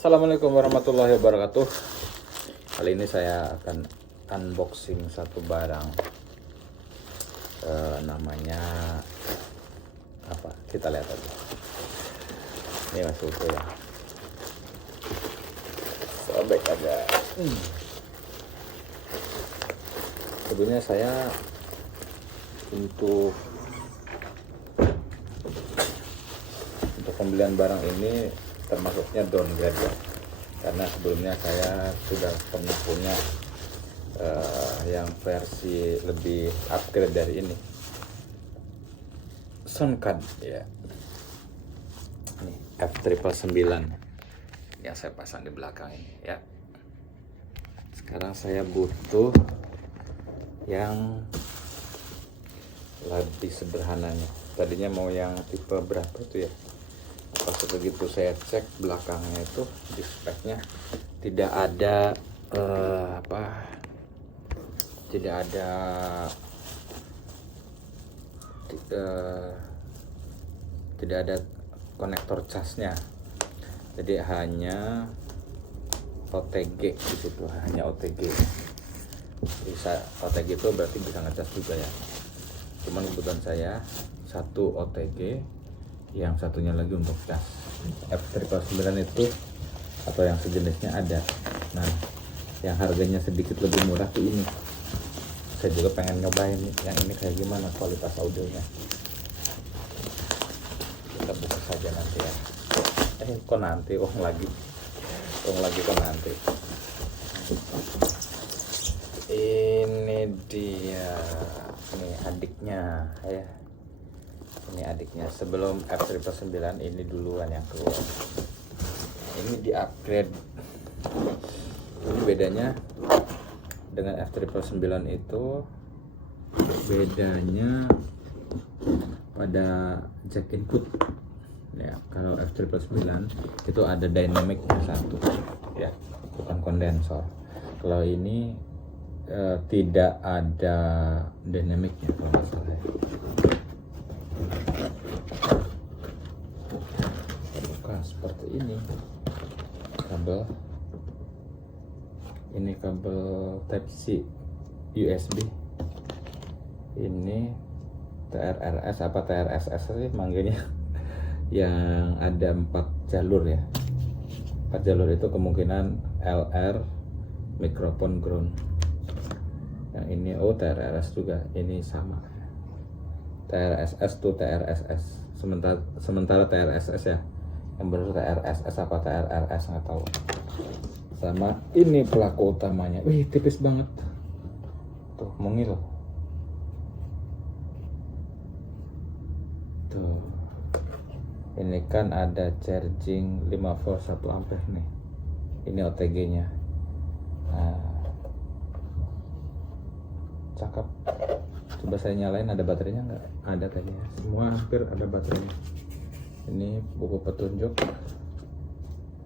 Assalamualaikum warahmatullahi wabarakatuh. Kali ini saya akan unboxing satu barang. Namanya apa? Kita lihat aja. Ini masih utuh ya. Sobek aja. Sebelumnya saya untuk pembelian barang ini termasuknya downgrade ya, karena sebelumnya saya sudah pernah punya yang versi lebih upgrade dari ini, Soundcard ya. Ini F999 yang saya pasang di belakang ini ya. Sekarang saya butuh yang lebih sederhananya. Tadinya mau yang tipe berapa itu ya, pas begitu saya cek belakangnya itu di speknya tidak ada tidak ada konektor casnya, jadi hanya OTG di situ, hanya OTG. Bisa OTG itu berarti bisa ngecas juga ya, cuman kebutuhan saya satu OTG, yang satunya lagi untuk cas. F999 itu atau yang sejenisnya ada. Nah, yang harganya sedikit lebih murah tuh ini. Saya juga pengen nyobain yang ini kayak gimana kualitas audionya. Kita buka saja nanti ya. Kok nanti? Kok nanti. Ini dia, nih adiknya ya. Ini adiknya, sebelum F999 ini duluan yang keluar. Ini di upgrade. Ini bedanya dengan F999 itu, bedanya pada jack input ya. Kalau F999 itu ada dynamicnya satu ya, bukan kondensor. Kalau ini tidak ada dynamicnya kalau nggak salah ya. Seperti ini kabel, ini kabel Type C USB, ini TRRS apa TRSS sih manggilnya, yang ada 4 jalur ya. 4 jalur itu kemungkinan LR, mikrofon, ground. Yang ini TRRS juga, ini sama TRSS tuh TRSS, sementara TRSS ya, yang benar TRSS apa TRRS nggak tahu. Sama ini pelaku utamanya, wih tipis banget tuh, mungil tuh. Ini kan ada charging 5 volt 1 ampere nih, ini OTG nya. Nah, cakep. Coba saya nyalain, ada baterainya nggak? Ada tadi ya, semua hampir ada baterainya. Ini buku petunjuk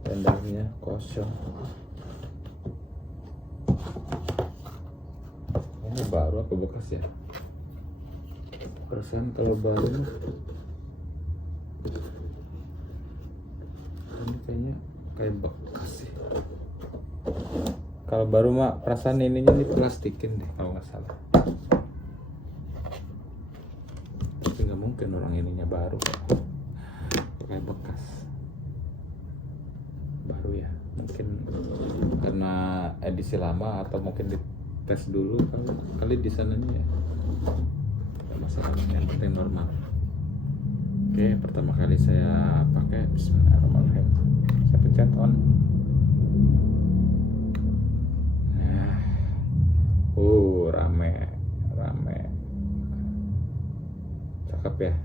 dan dalamnya kosong. Ini baru apa bekas ya? Perasaan kalau baru ini kayaknya kayak bekas sih. Kalau baru mah perasaan ininya diplastikin deh kalau nggak salah. Tapi nggak mungkin orang ininya baru kayak bekas. Baru ya, mungkin karena edisi lama atau mungkin dites dulu kali di sananya ya. Gak masalah, yang penting normal. Oke, pertama kali saya pakai, bismillahirrahmanirrahim. Saya pencet on. Nah, rame. Cakep ya.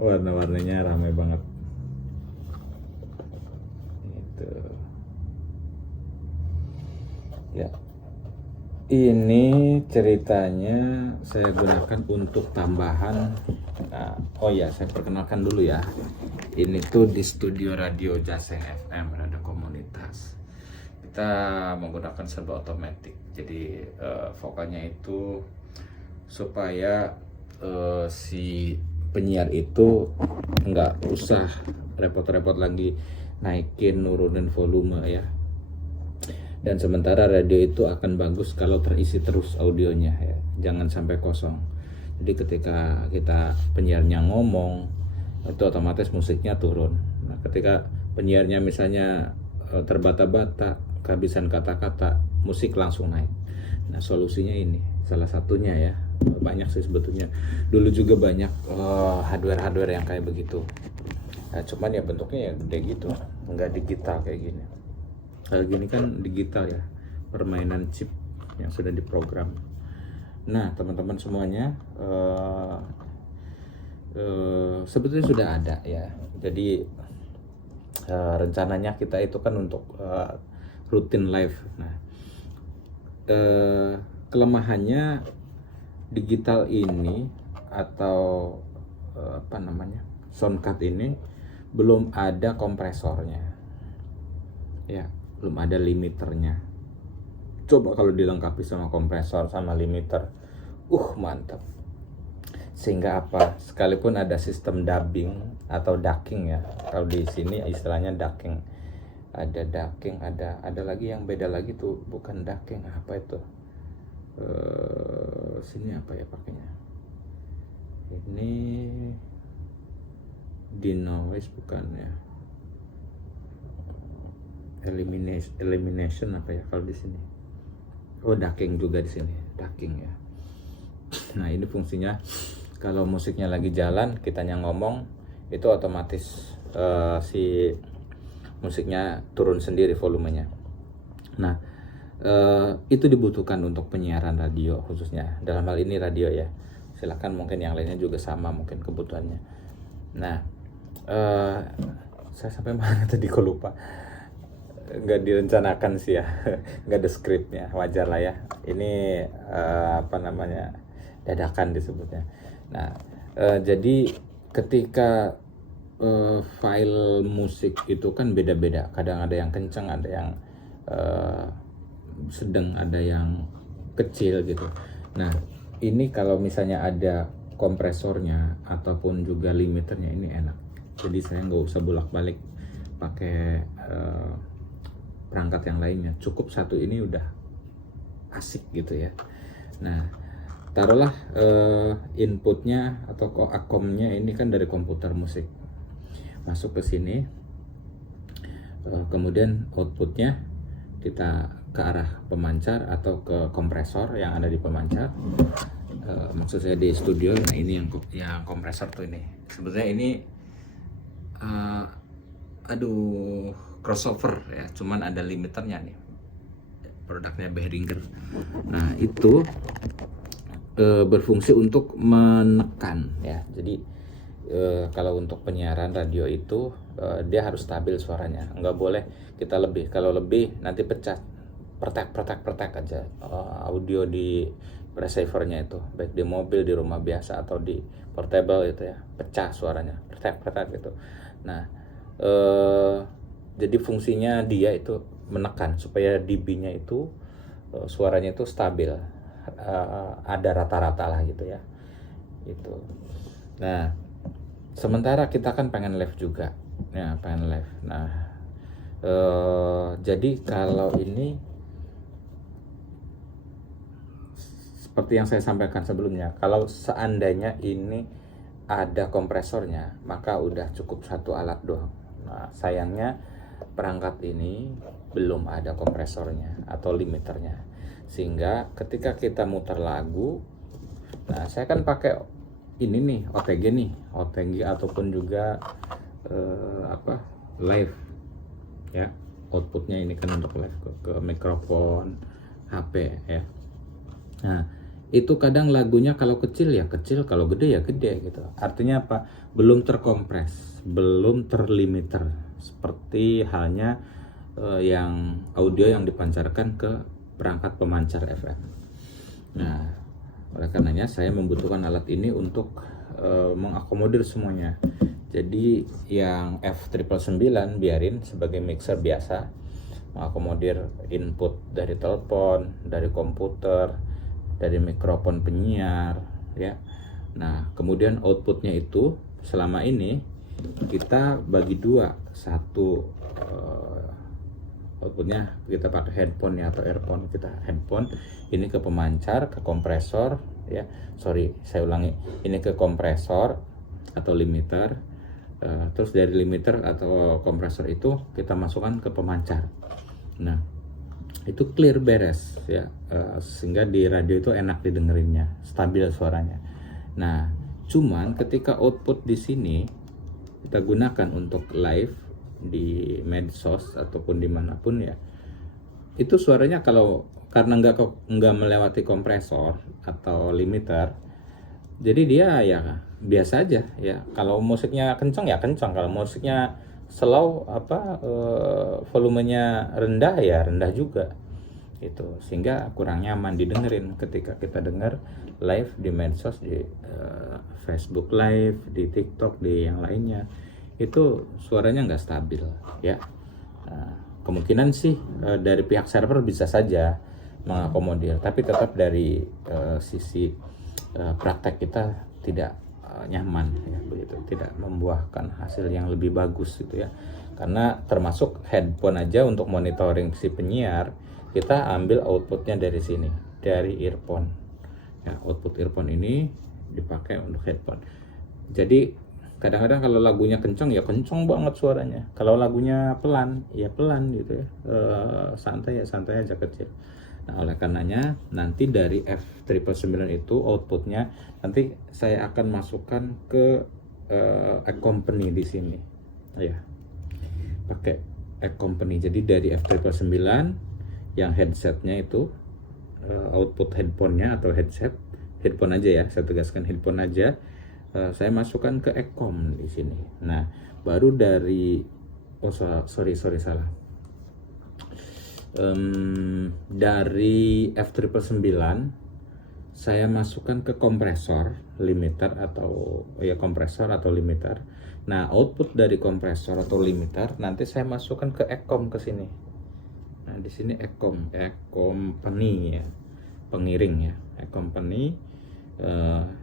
Warna-warnanya ramai banget itu ya. Ini ceritanya saya gunakan untuk tambahan. Nah, oh ya, saya perkenalkan dulu ya, ini tuh di studio radio Jaseng FM, radio komunitas. Kita menggunakan serba otomatis, jadi vokalnya itu supaya si penyiar itu nggak usah repot-repot lagi naikin nurunin volume ya. Dan sementara radio itu akan bagus kalau terisi terus audionya ya, jangan sampai kosong. Jadi ketika kita penyiarnya ngomong, itu otomatis musiknya turun. Nah, ketika penyiarnya misalnya terbata-bata, kehabisan kata-kata, musik langsung naik. Nah, solusinya ini salah satunya ya, banyak sih sebetulnya. Dulu juga banyak hardware yang kayak begitu. Nah, cuman ya bentuknya ya gede gitu, nggak digital kayak gini. Kalau gini kan digital ya, permainan chip yang sudah diprogram. Nah, teman-teman semuanya, sebetulnya sudah ada ya. Jadi rencananya kita itu kan untuk rutin live. Nah, kelemahannya digital ini atau sound card ini belum ada kompresornya ya, belum ada limiternya. Coba kalau dilengkapi sama kompresor sama limiter, mantap. Sehingga apa, sekalipun ada sistem dubbing atau ducking ya, kalau di sini istilahnya ducking, ada lagi yang beda lagi tuh, bukan ducking, apa itu, sini apa ya pakainya, ini denoise bukan ya, elimination apa ya kalau di sini, ducking juga di sini, ducking ya. Nah, ini fungsinya kalau musiknya lagi jalan, kitanya ngomong, itu otomatis si musiknya turun sendiri volumenya. Nah, itu dibutuhkan untuk penyiaran radio khususnya, dalam hal ini radio ya. Silakan mungkin yang lainnya juga sama mungkin kebutuhannya. Nah, saya sampai mana tadi kok lupa. Nggak direncanakan sih ya, nggak ada skripnya, wajar lah ya. Ini dadakan disebutnya. Nah, jadi ketika file musik itu kan beda-beda, kadang ada yang kencang, ada yang sedang, ada yang kecil gitu. Nah, ini kalau misalnya ada kompresornya ataupun juga limiternya, ini enak. Jadi saya nggak usah bolak-balik pakai perangkat yang lainnya, cukup satu ini udah asik gitu ya. Nah, taruhlah inputnya atau akomnya ini kan dari komputer musik masuk ke sini, kemudian outputnya kita ke arah pemancar atau ke kompresor yang ada di pemancar. Maksud saya di studio. Nah, ini yang kompresor tuh ini. Sebetulnya ini crossover ya, cuman ada limiternya nih, produknya Behringer. Nah, itu berfungsi untuk menekan ya. Jadi kalau untuk penyiaran radio itu dia harus stabil suaranya, nggak boleh kita lebih. Kalau lebih nanti pecah, pertek aja audio di receivernya itu, baik di mobil, di rumah biasa atau di portable itu ya, pecah suaranya, pertek gitu. Nah, jadi fungsinya dia itu menekan supaya dB-nya itu suaranya itu stabil, ada rata-rata lah gitu ya. Itu. Nah, sementara kita kan pengen live juga, ya pengen live. Nah, jadi kalau ini seperti yang saya sampaikan sebelumnya, kalau seandainya ini ada kompresornya, maka udah cukup satu alat doang. Nah, sayangnya perangkat ini belum ada kompresornya atau limiternya, sehingga ketika kita muter lagu, nah saya kan pakai ini nih, OTG ataupun juga live ya, outputnya ini kan untuk live ke mikrofon HP ya. Nah, itu kadang lagunya kalau kecil ya kecil, kalau gede ya gede gitu. Artinya apa? Belum terkompres, belum terlimiter, seperti halnya yang audio yang dipancarkan ke perangkat pemancar FM. Nah, oleh karenanya saya membutuhkan alat ini untuk mengakomodir semuanya. Jadi yang F999 biarin sebagai mixer biasa, mengakomodir input dari telepon, dari komputer, dari mikrofon penyiar ya. Nah, kemudian outputnya itu selama ini kita bagi dua, satu outputnya kita pakai headphone ya atau earphone, kita headphone ini ke pemancar, ke kompresor ya, sorry saya ulangi, ini ke kompresor atau limiter, terus dari limiter atau kompresor itu kita masukkan ke pemancar. Nah itu clear, beres ya, sehingga di radio itu enak didengerinnya, stabil suaranya. Nah cuman ketika output di sini kita gunakan untuk live di medsos ataupun dimanapun ya, itu suaranya kalau karena nggak melewati kompresor atau limiter, jadi dia ya biasa aja ya. Kalau musiknya kencang ya kencang, kalau musiknya slow volumenya rendah ya rendah juga itu, sehingga kurang nyaman didengerin ketika kita dengar live di medsos, di Facebook live, di TikTok, di yang lainnya, itu suaranya nggak stabil ya. Kemungkinan sih dari pihak server bisa saja mengakomodir, tapi tetap dari sisi praktek kita tidak nyaman ya, begitu, tidak membuahkan hasil yang lebih bagus gitu ya. Karena termasuk headphone aja untuk monitoring si penyiar, kita ambil outputnya dari sini, dari earphone ya. Output earphone ini dipakai untuk headphone. Jadi kadang-kadang kalau lagunya kencang ya kencang banget suaranya, kalau lagunya pelan ya pelan gitu ya, santai ya santai aja kecil. Nah oleh karenanya nanti dari F999 itu outputnya nanti saya akan masukkan ke accompany di sini ya, pakai accompany. Jadi dari F999 yang headsetnya itu output headphone-nya atau headphone aja ya, saya tegaskan headphone aja, saya masukkan ke Ecom di sini. Nah, baru dari sorry salah. Dari F999 saya masukkan ke kompresor limiter atau ya kompresor atau limiter. Nah, output dari kompresor atau limiter nanti saya masukkan ke Ecom ke sini. Nah, di sini accompany ya, pengiring ya, accompany.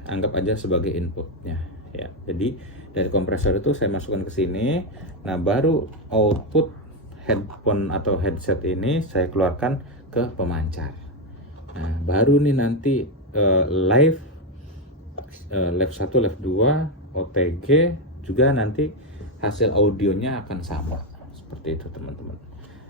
Anggap aja sebagai inputnya ya. Jadi dari kompresor itu saya masukkan ke sini. Nah baru output headphone atau headset ini saya keluarkan ke pemancar. Nah baru nih nanti live 1, live 2, OTG juga nanti hasil audionya akan sama seperti itu teman-teman,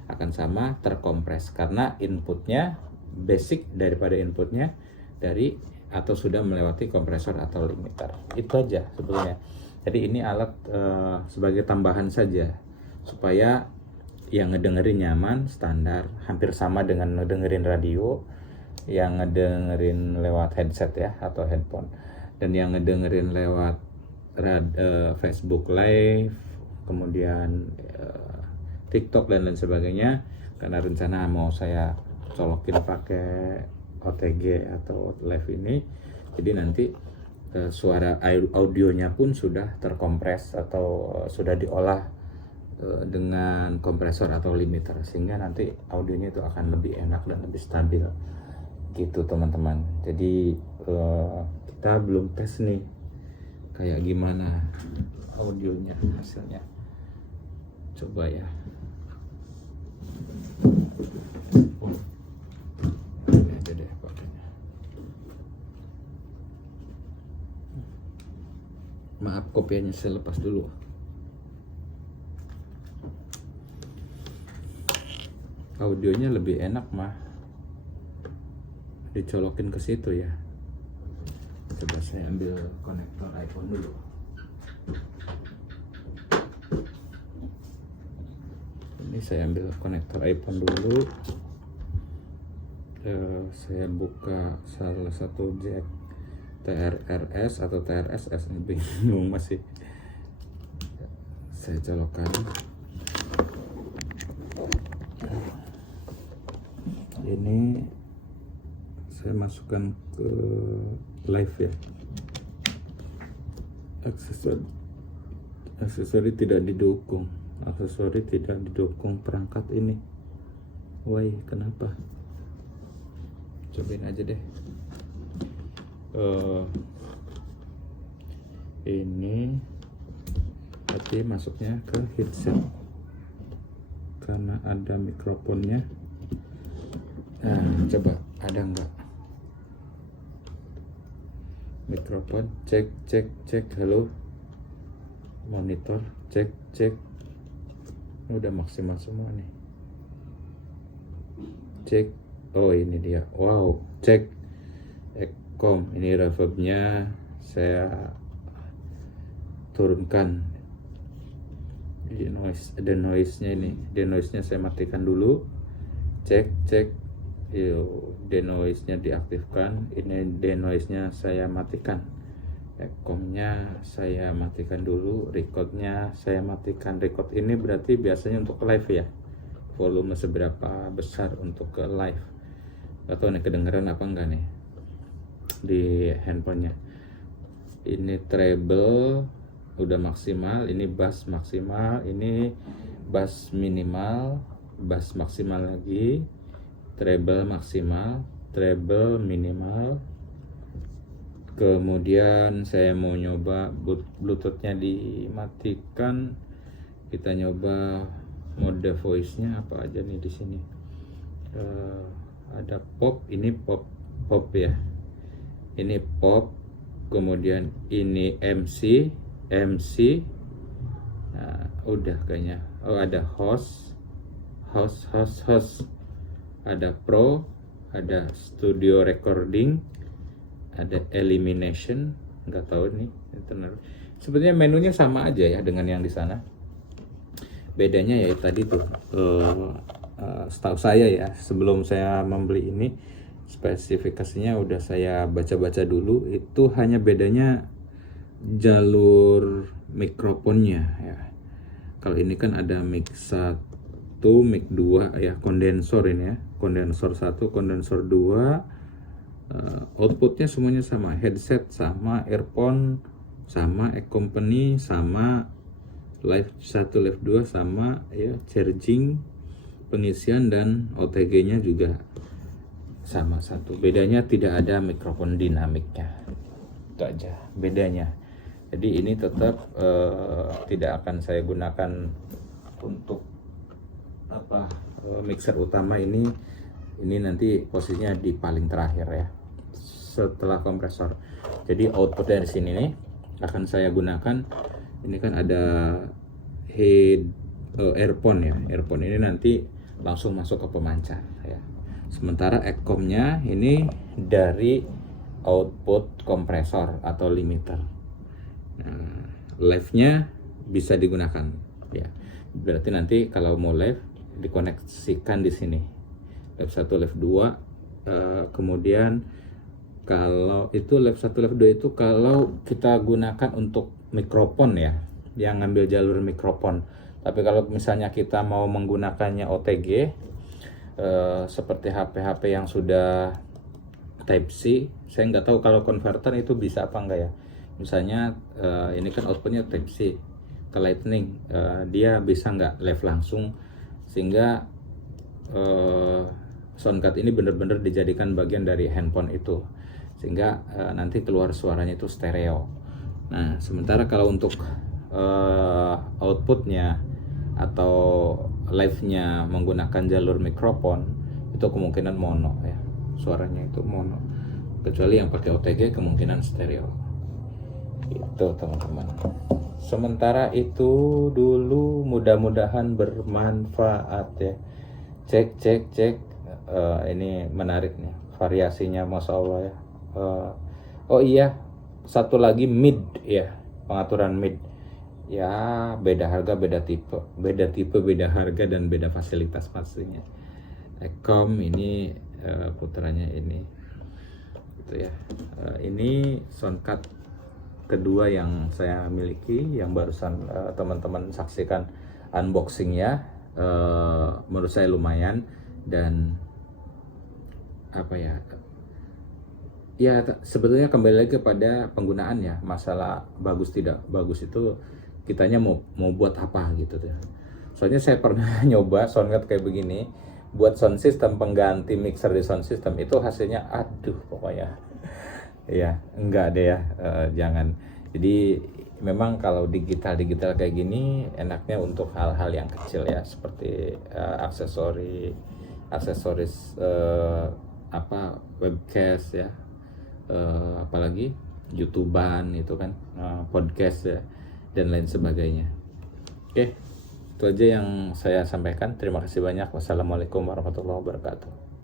akan sama terkompres karena inputnya basic daripada inputnya dari atau sudah melewati kompresor atau limiter. Itu aja sebetulnya. Jadi ini alat sebagai tambahan saja supaya yang ngedengerin nyaman, standar, hampir sama dengan ngedengerin radio, yang ngedengerin lewat headset ya atau headphone, dan yang ngedengerin lewat Facebook live, kemudian TikTok dan lain sebagainya. Karena rencana mau saya colokin pakai OTG atau live ini, jadi nanti suara audionya pun sudah terkompres atau sudah diolah dengan kompresor atau limiter, sehingga nanti audionya itu akan lebih enak dan lebih stabil gitu teman-teman. Jadi kita belum tes nih kayak gimana audionya hasilnya, coba ya. Maaf, kopiannya saya lepas dulu. Audionya lebih enak mah dicolokin ke situ ya. Coba saya ambil konektor iPhone dulu. Ini saya ambil konektor iPhone dulu. Saya buka salah satu jack TRRS atau TRSS, bingung masih. Saya colokkan. Ini saya masukkan ke live ya. Aksesori tidak didukung. Aksesori tidak didukung perangkat ini. Why, kenapa? Cobain aja deh. Ini berarti masuknya ke headset karena ada mikrofonnya. Nah, coba ada enggak mikrofon? Cek cek cek. Halo, monitor cek cek. Ini udah maksimal semua nih. Cek. Oh, ini dia. Wow, cek. Ekom, ini reverbnya saya turunkan. Di noise, ada noise-nya ini. Denoise-nya saya matikan dulu. Cek cek. Denoise-nya diaktifkan. Ini denoise-nya saya matikan. Ekomnya saya matikan dulu. Record-nya saya matikan. Record ini berarti biasanya untuk live ya. Volume seberapa besar untuk ke live. Gak tahu nih kedengeran apa enggak nih di handphonenya. Ini treble udah maksimal, ini bass maksimal, ini bass minimal, bass maksimal lagi, treble maksimal, treble minimal. Kemudian saya mau nyoba bluetoothnya dimatikan. Kita nyoba mode voice-nya apa aja nih di sini. Ada pop, ini pop ya. Ini pop, kemudian ini MC. Nah, udah kayaknya. Oh, ada host. Ada pro, ada studio recording, ada elimination. Nggak tahu nih. Sebenarnya menunya sama aja ya dengan yang di sana. Bedanya ya tadi tuh. Setahu saya ya, sebelum saya membeli ini, spesifikasinya udah saya baca-baca dulu. Itu hanya bedanya jalur mikrofonnya ya. Kalau ini kan ada mic 1, mic 2 ya, kondensor ini ya. Kondensor 1, kondensor 2. Outputnya semuanya sama, headset sama, earphone sama, accompany sama, live 1, live 2 sama ya, charging, pengisian dan OTG-nya juga sama satu. Bedanya tidak ada mikrofon dinamiknya. Itu aja bedanya. Jadi ini tetap tidak akan saya gunakan untuk apa mixer utama ini. Ini nanti posisinya di paling terakhir ya, setelah kompresor. Jadi output dari sini nih akan saya gunakan. Ini kan ada earphone ya. Earphone ini nanti langsung masuk ke pemancar ya. Sementara ekomnya ini dari output kompresor atau limiter. Nah, live-nya bisa digunakan ya. Berarti nanti kalau mau live dikoneksikan di sini. Live 1, live 2. Kemudian kalau itu live 1, live 2 itu kalau kita gunakan untuk mikrofon ya, yang ngambil jalur mikrofon. Tapi kalau misalnya kita mau menggunakannya OTG, seperti HP-HP yang sudah Type C, saya nggak tahu kalau konverter itu bisa apa enggak ya. Misalnya ini kan outputnya Type C ke Lightning, dia bisa nggak live langsung, sehingga soundcard ini benar-benar dijadikan bagian dari handphone itu, sehingga nanti keluar suaranya itu stereo. Nah, sementara kalau untuk outputnya atau live-nya menggunakan jalur mikrofon, itu kemungkinan mono ya, suaranya itu mono. Kecuali yang pakai OTG kemungkinan stereo. Itu teman-teman. Sementara itu dulu, mudah-mudahan bermanfaat ya. Cek. Ini menarik nih variasinya, masya Allah ya. Oh iya, satu lagi mid ya, pengaturan mid. Ya, beda harga, beda tipe, beda harga dan beda fasilitas pastinya. Ekom ini putranya ini, gitu ya. Ini soundcard kedua yang saya miliki, yang barusan teman-teman saksikan unboxingnya. Menurut saya lumayan, dan apa ya? Ya sebetulnya kembali lagi kepada penggunaan ya. Masalah bagus tidak bagus itu kitanya mau buat apa gitu ya. Soalnya saya pernah nyoba soundcard kayak begini buat sound system, pengganti mixer di sound system, itu hasilnya aduh pokoknya ya enggak deh ya, jangan. Jadi memang kalau digital kayak gini enaknya untuk hal-hal yang kecil ya, seperti aksesoris apa webcast ya, apalagi YouTubean itu kan, podcast ya, dan lain sebagainya. Oke, itu aja yang saya sampaikan. Terima kasih banyak. Wassalamualaikum warahmatullahi wabarakatuh.